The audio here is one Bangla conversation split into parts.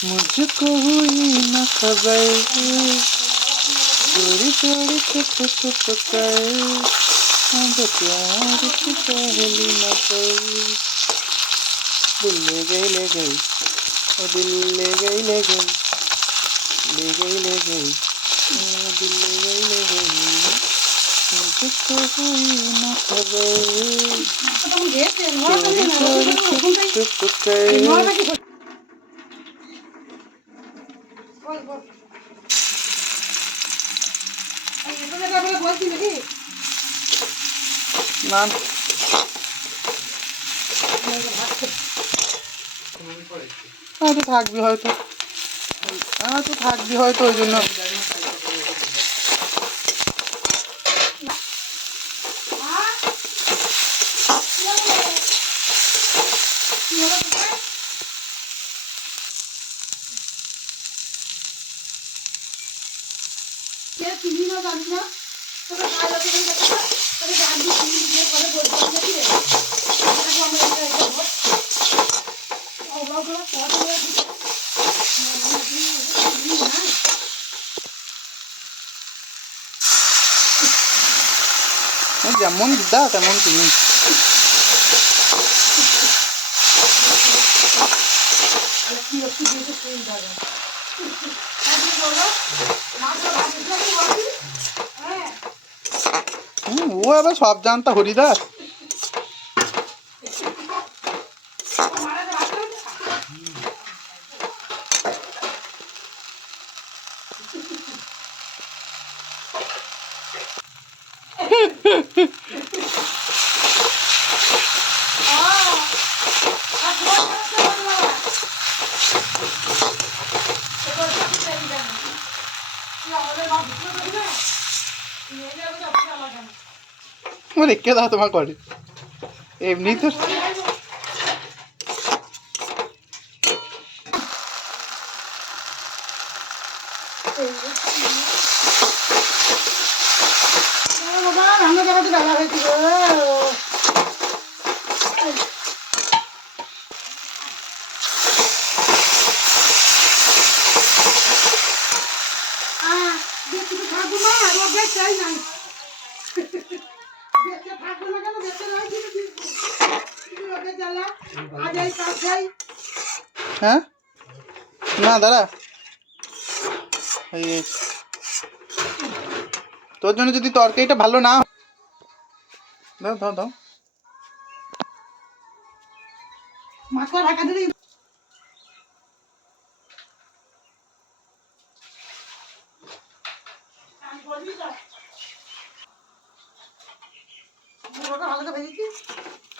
मुझको हुई न खबर चोरी चोरी छुप छुप कर अब प्यार की पहली नजर दिल ले गई ओ दिल ले गई ले गई ओ दिल ले गई मुझको हुई न खबर चोरी चोरी छुप छुप कर না তো থাকবি হয়তো ওই জন্য যেমন দিদা তেমন তুমি ও আবার সব জানতা হরিদাস রেখে দাও তোমার করে এমনি তো হ্যাঁ না দাঁড়া তোর জন্য যদি তরকারিটা ভালো না দাও দাও দাও মাছটা ঢাকা দিলে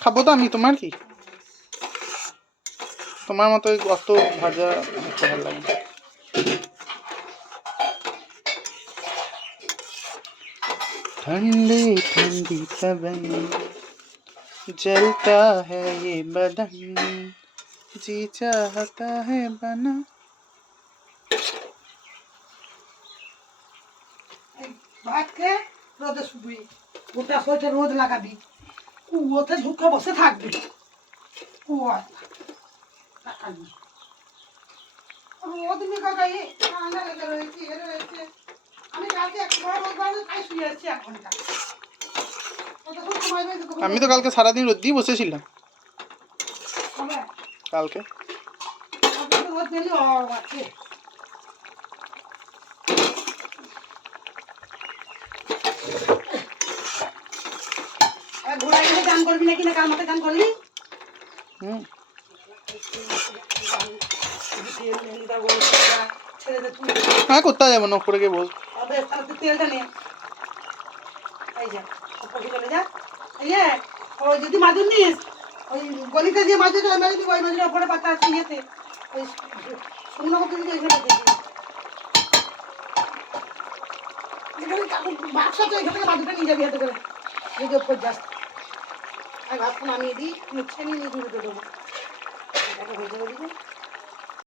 খাবো তো আমি তোমার কি তোমার মতো অত ভাজা ভালো লাগে ठंडी ठंडी पवन जलता है ये बदन जी चाहता है बना ভাতকে রোদে শুবি গোটা সোয়েটার রোদ লাগাবি কুয়োতে ঢুকে বসে থাকবি কুয়া রোদ নি কাকাই ঠান্ডা লেগে রয়েছে আমি কালকে একবার রোদ বাড়লে তাই শুয়ে আছি 1 ঘন্টা আমি তো কালকে সারাদিন রোদ দিয়ে বসেছিলাম কালকে রোদ পেলি আছে ঘোড়া গিয়ে গান করবি নাকি না কার মতো গান করবি হ্যাঁ কোথায় যাবো নক করে গিয়ে বল তেলটা নে এই যা চলে যা ওই যদি মাদুর নিস ওই গলিতে যে মাদুরটা ওই মাদুর ওই মাদুরের উপরে পাতা আছে ইয়েতে ওই শুকনো করতে দিবি ওইখানে দেখবি বাক্সা তো এখান থেকে মাদুরটা নিয়ে যাবি হাতে করে যদি ওপর যাস আমি ভাবছি নামিয়ে দিই মুছে নিয়ে দূরে দেবো হয়ে যাবে